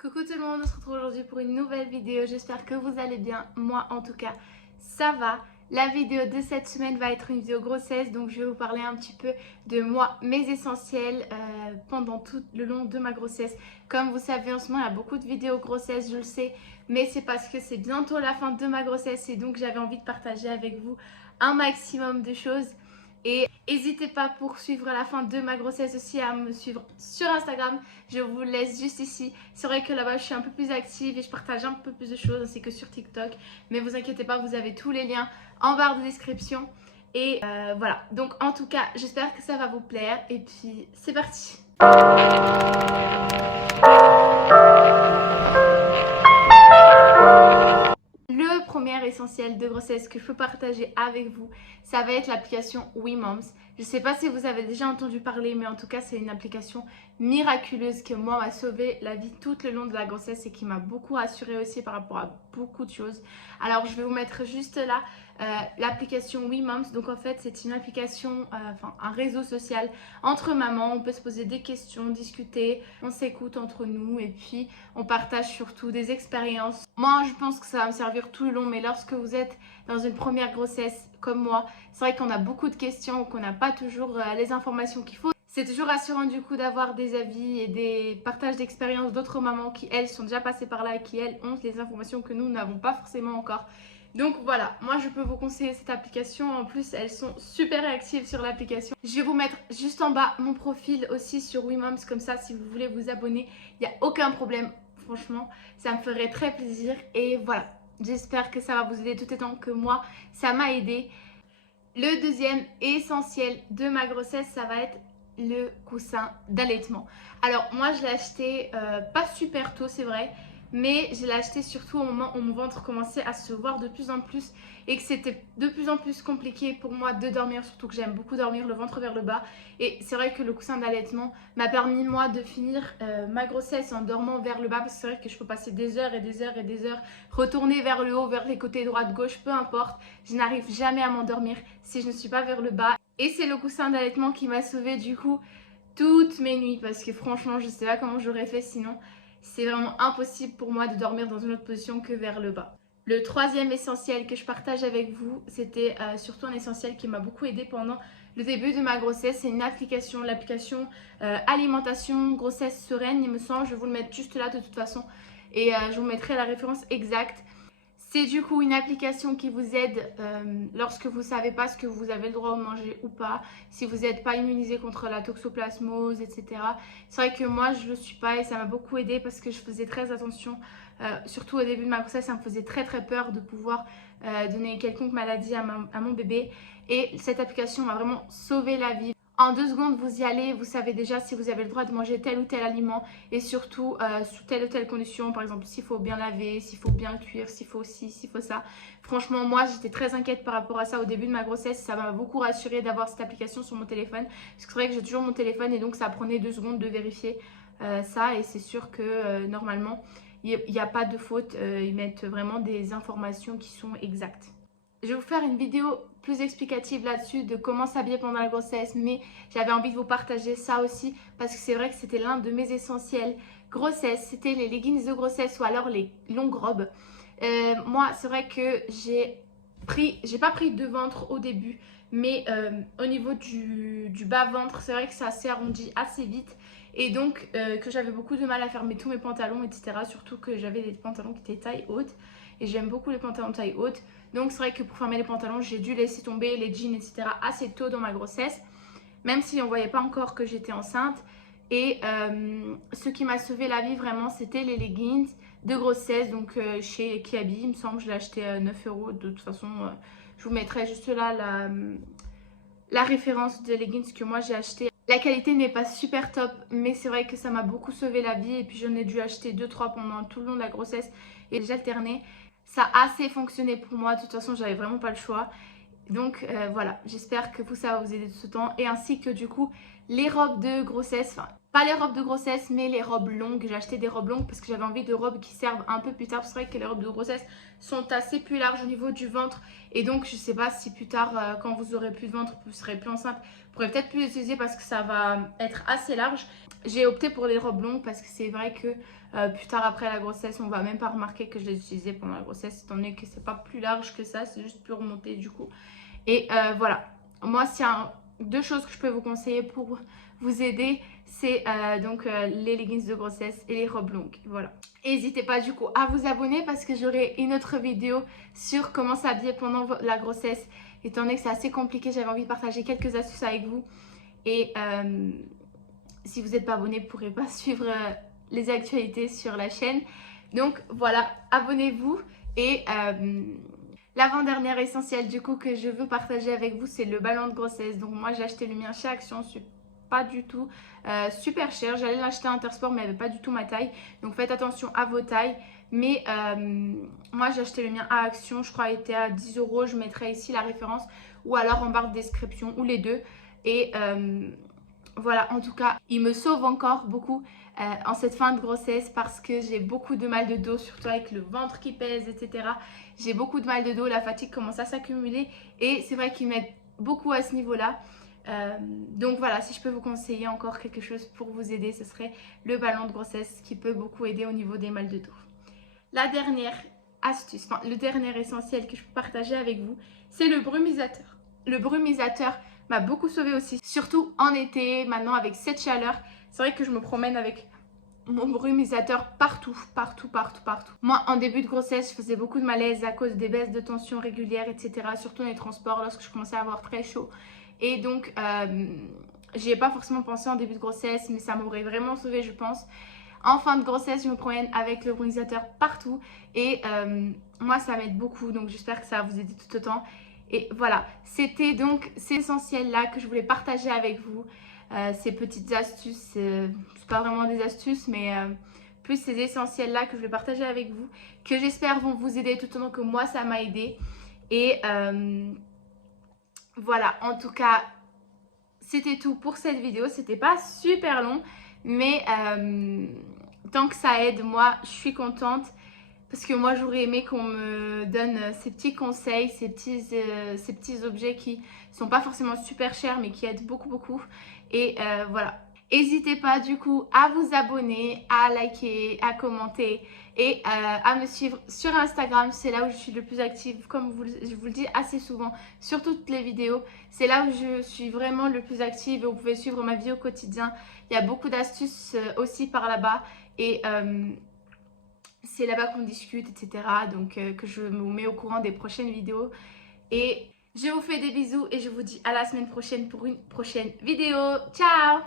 Coucou tout le monde, on se retrouve aujourd'hui pour une nouvelle vidéo. J'espère que vous allez bien. Moi en tout cas, ça va. La vidéo de cette semaine va être une vidéo grossesse, donc je vais vous parler un petit peu de moi, mes essentiels pendant tout le long de ma grossesse. Comme vous savez, en ce moment il y a beaucoup de vidéos grossesse, je le sais, mais c'est parce que c'est bientôt la fin de ma grossesse et donc j'avais envie de partager avec vous un maximum de choses. Et n'hésitez pas pour suivre la fin de ma grossesse aussi à me suivre sur Instagram. Je vous laisse juste ici. C'est vrai que là-bas je suis un peu plus active et je partage un peu plus de choses ainsi que sur TikTok. Mais vous inquiétez pas, vous avez tous les liens en barre de description. Et voilà, donc en tout cas j'espère que ça va vous plaire. Et puis c'est parti. Le premier essentiel de grossesse que je peux partager avec vous, ça va être l'application WeMoms. Je ne sais pas si vous avez déjà entendu parler, mais en tout cas, c'est une application miraculeuse qui, moi, m'a sauvé la vie tout le long de la grossesse et qui m'a beaucoup rassurée aussi par rapport à beaucoup de choses. Alors, je vais vous mettre juste là l'application WeMoms. Donc, en fait, c'est une application, un réseau social entre mamans. On peut se poser des questions, discuter, on s'écoute entre nous et puis on partage surtout des expériences. Moi, je pense que ça va me servir tout le long, mais lorsque vous êtes dans une première grossesse comme moi, c'est vrai qu'on a beaucoup de questions, qu'on n'a pas toujours les informations qu'il faut. C'est toujours rassurant du coup d'avoir des avis et des partages d'expériences d'autres mamans qui, elles, sont déjà passées par là et qui, elles, ont les informations que nous n'avons pas forcément encore. Donc voilà, moi je peux vous conseiller cette application. En plus, elles sont super réactives sur l'application. Je vais vous mettre juste en bas mon profil aussi sur WeMoms, comme ça si vous voulez vous abonner, il n'y a aucun problème. Franchement, ça me ferait très plaisir. Et voilà, j'espère que ça va vous aider tout autant que moi, ça m'a aidé. Le deuxième essentiel de ma grossesse, ça va être le coussin d'allaitement. Alors moi je l'ai acheté pas super tôt, c'est vrai, mais je l'ai acheté surtout au moment où mon ventre commençait à se voir de plus en plus et que c'était de plus en plus compliqué pour moi de dormir, surtout que j'aime beaucoup dormir le ventre vers le bas. Et c'est vrai que le coussin d'allaitement m'a permis moi de finir ma grossesse en dormant vers le bas, parce que c'est vrai que je peux passer des heures et des heures et des heures, retourner vers le haut, vers les côtés droite, gauche, peu importe, je n'arrive jamais à m'endormir si je ne suis pas vers le bas. Et c'est le coussin d'allaitement qui m'a sauvée du coup toutes mes nuits, parce que franchement je sais pas comment j'aurais fait sinon. C'est vraiment impossible pour moi de dormir dans une autre position que vers le bas. Le troisième essentiel que je partage avec vous, c'était surtout un essentiel qui m'a beaucoup aidé pendant le début de ma grossesse. C'est une application, l'application alimentation grossesse sereine, il me semble. Je vais vous le mettre juste là de toute façon et je vous mettrai la référence exacte. C'est du coup une application qui vous aide lorsque vous ne savez pas ce que vous avez le droit de manger ou pas, si vous n'êtes pas immunisé contre la toxoplasmose, etc. C'est vrai que moi je ne le suis pas et ça m'a beaucoup aidé parce que je faisais très attention, surtout au début de ma grossesse, ça me faisait très peur de pouvoir donner quelconque maladie à mon bébé. Et cette application m'a vraiment sauvé la vie. En 2 secondes, vous y allez, vous savez déjà si vous avez le droit de manger tel ou tel aliment et surtout sous telle ou telle condition, par exemple s'il faut bien laver, s'il faut bien cuire, s'il faut ci, s'il faut ça. Franchement, moi j'étais très inquiète par rapport à ça au début de ma grossesse, ça m'a beaucoup rassurée d'avoir cette application sur mon téléphone parce que c'est vrai que j'ai toujours mon téléphone et donc ça prenait 2 secondes de vérifier ça et c'est sûr que normalement il n'y a pas de faute, ils mettent vraiment des informations qui sont exactes. Je vais vous faire une vidéo plus explicative là-dessus de comment s'habiller pendant la grossesse, mais j'avais envie de vous partager ça aussi parce que c'est vrai que c'était l'un de mes essentiels grossesse, c'était les leggings de grossesse ou alors les longues robes. Moi, c'est vrai que j'ai pas pris de ventre au début, mais au niveau du bas-ventre, c'est vrai que ça s'est arrondi assez vite et donc que j'avais beaucoup de mal à fermer tous mes pantalons, etc. Surtout que j'avais des pantalons qui étaient taille haute et j'aime beaucoup les pantalons taille haute. Donc c'est vrai que pour fermer les pantalons, j'ai dû laisser tomber les jeans, etc. assez tôt dans ma grossesse, même si on ne voyait pas encore que j'étais enceinte. Et ce qui m'a sauvé la vie vraiment, c'était les leggings de grossesse, donc chez Kiabi, il me semble, je l'ai acheté à 9 €. De toute façon, je vous mettrai juste là la référence des leggings que moi j'ai acheté. La qualité n'est pas super top, mais c'est vrai que ça m'a beaucoup sauvé la vie. Et puis j'en ai dû acheter 2-3 pendant tout le long de la grossesse et j'alternais. Ça a assez fonctionné pour moi, de toute façon j'avais vraiment pas le choix. Donc voilà, j'espère que ça va vous aider tout ce temps. Et ainsi que du coup les robes de grossesse, enfin Pas les robes de grossesse, mais les robes longues. J'ai acheté des robes longues parce que j'avais envie de robes qui servent un peu plus tard. C'est vrai que les robes de grossesse sont assez plus larges au niveau du ventre. Et donc, je sais pas si plus tard, quand vous aurez plus de ventre, vous serez plus enceinte, vous pourrez peut-être plus les utiliser parce que ça va être assez large. J'ai opté pour les robes longues parce que c'est vrai que plus tard après la grossesse, on va même pas remarquer que je les utilisais pendant la grossesse, étant donné que c'est pas plus large que ça, c'est juste plus remonté du coup. Et voilà, moi, s'il y a deux choses que je peux vous conseiller pour vous aider, c'est donc les leggings de grossesse et les robes longues. Voilà. N'hésitez pas du coup à vous abonner parce que j'aurai une autre vidéo sur comment s'habiller pendant la grossesse. Étant donné que c'est assez compliqué, j'avais envie de partager quelques astuces avec vous. Et si vous n'êtes pas abonné, vous ne pourrez pas suivre les actualités sur la chaîne. Donc voilà, abonnez-vous. Et l'avant-dernière essentielle du coup que je veux partager avec vous, c'est le ballon de grossesse. Donc moi j'ai acheté le mien chez Action, pas du tout super cher. J'allais l'acheter à Intersport mais elle n'avait pas du tout ma taille. Donc faites attention à vos tailles. Mais moi j'ai acheté le mien à Action, je crois qu'il était à 10 €. Je mettrai ici la référence ou alors en barre de description ou les deux. Et voilà, en tout cas, il me sauve encore beaucoup en cette fin de grossesse parce que j'ai beaucoup de mal de dos, surtout avec le ventre qui pèse, etc. J'ai beaucoup de mal de dos, la fatigue commence à s'accumuler et c'est vrai qu'il m'aide beaucoup à ce niveau-là. Donc voilà, si je peux vous conseiller encore quelque chose pour vous aider, ce serait le ballon de grossesse qui peut beaucoup aider au niveau des mal de dos. La dernière astuce, enfin le dernier essentiel que je peux partager avec vous, c'est le brumisateur. Le brumisateur m'a beaucoup sauvé aussi, surtout en été, maintenant avec cette chaleur. C'est vrai que je me promène avec mon brumisateur partout. Moi, en début de grossesse, je faisais beaucoup de malaise à cause des baisses de tension régulières, etc. Surtout dans les transports, lorsque je commençais à avoir très chaud. Et donc, j'y ai pas forcément pensé en début de grossesse, mais ça m'aurait vraiment sauvé, je pense. En fin de grossesse, je me promène avec le brumisateur partout. Et moi, ça m'aide beaucoup, donc j'espère que ça va vous aider tout autant. Et voilà, c'était donc ces essentiels-là que je voulais partager avec vous. Ces petites astuces, c'est pas vraiment des astuces, mais plus ces essentiels-là que je voulais partager avec vous, que j'espère vont vous aider tout autant que moi, ça m'a aidé. Et voilà, en tout cas, c'était tout pour cette vidéo. C'était pas super long, mais tant que ça aide, moi, je suis contente. Parce que moi, j'aurais aimé qu'on me donne ces petits conseils, ces petits objets qui sont pas forcément super chers, mais qui aident beaucoup. Et voilà. N'hésitez pas du coup à vous abonner, à liker, à commenter et à me suivre sur Instagram. C'est là où je suis le plus active, comme je vous le dis assez souvent, sur toutes les vidéos. C'est là où je suis vraiment le plus active et vous pouvez suivre ma vie au quotidien. Il y a beaucoup d'astuces aussi par là-bas et c'est là-bas qu'on discute, etc. Donc que je me mets au courant des prochaines vidéos. Et je vous fais des bisous et je vous dis à la semaine prochaine pour une prochaine vidéo. Ciao!